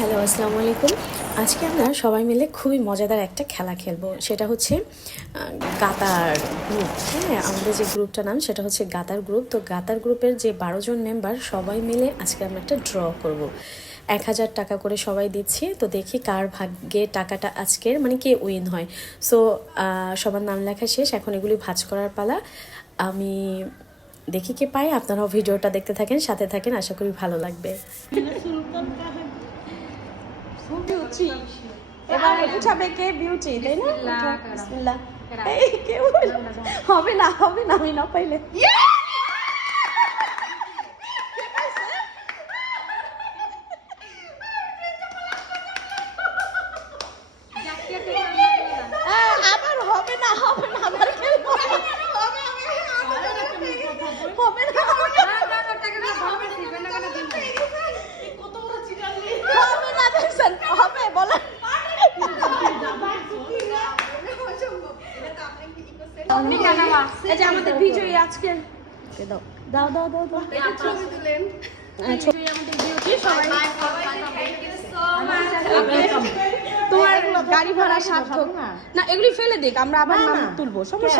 Hello, আসসালামু আলাইকুম। আজকে আমরা সবাই মিলে খুবই মজাদার একটা খেলা খেলবো। সেটা হচ্ছে গাতার গ্রুপ। হ্যাঁ, আমাদের যে গ্রুপটার নাম সেটা হচ্ছে গাতার গ্রুপ। তো গাতার গ্রুপের যে 12 জন মেম্বার সবাই মিলে আজকে আমরা একটা ড্র করব। 1000 টাকা করে সবাই দিচ্ছি। তো দেখি কার ভাগ্যে টাকাটা আজকের মানে কে উইন হয়। সো সবার নাম লেখা শেষ, এখন এগুলি ভাঁজ করার পালা। আমি দেখি কে পাই। আপনারাও ভিডিওটা দেখতে থাকেন, সাথে থাকেন, আশা করি ভালো লাগবে। বিউটি এবার উঠাবে কে? বিউটি, তাই না? বিসমিল্লাহ। এই কেউ হবে না, হবে না, আমি না পাইলে আবার হবে না, হবে না, আবার খেলবো। হবে না, হবে না, দেখছেন? হবে বলেন। এই যে আমাদের বিজয়ী আজকে দাও দাও দাও দাও দাও ছবি তুলেন। তোমার গাড়ি ভাড়া সার্থক না, এগুলি ফেলে দিক, আমরা আবার নাম তুলবো, সমস্যা